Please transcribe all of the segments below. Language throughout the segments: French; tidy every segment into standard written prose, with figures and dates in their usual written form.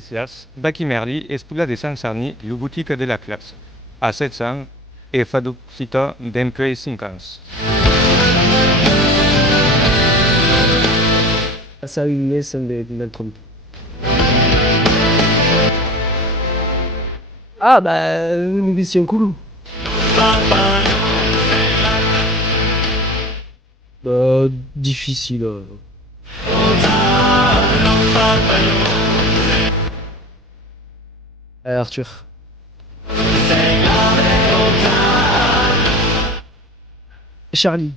Delicias, Baki Merli e Spulla de Sansarni, le boutique de la classe. À 700 et Faducita d'Emprey 50. Ça une leçon de trompe. Ah bah une mission cool. Bah difficile. Arthur. Charlie.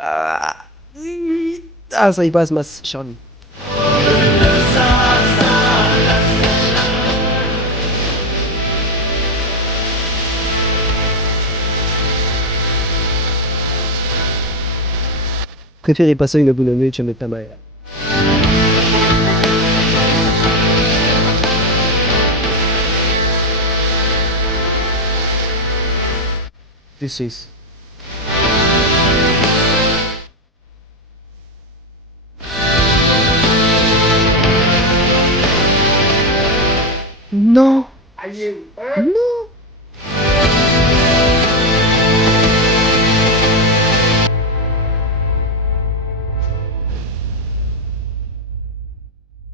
Ah ça y passe masse Charlie. Préférez passer une bonne nuit, tu mets ta main. This is. Non. Non.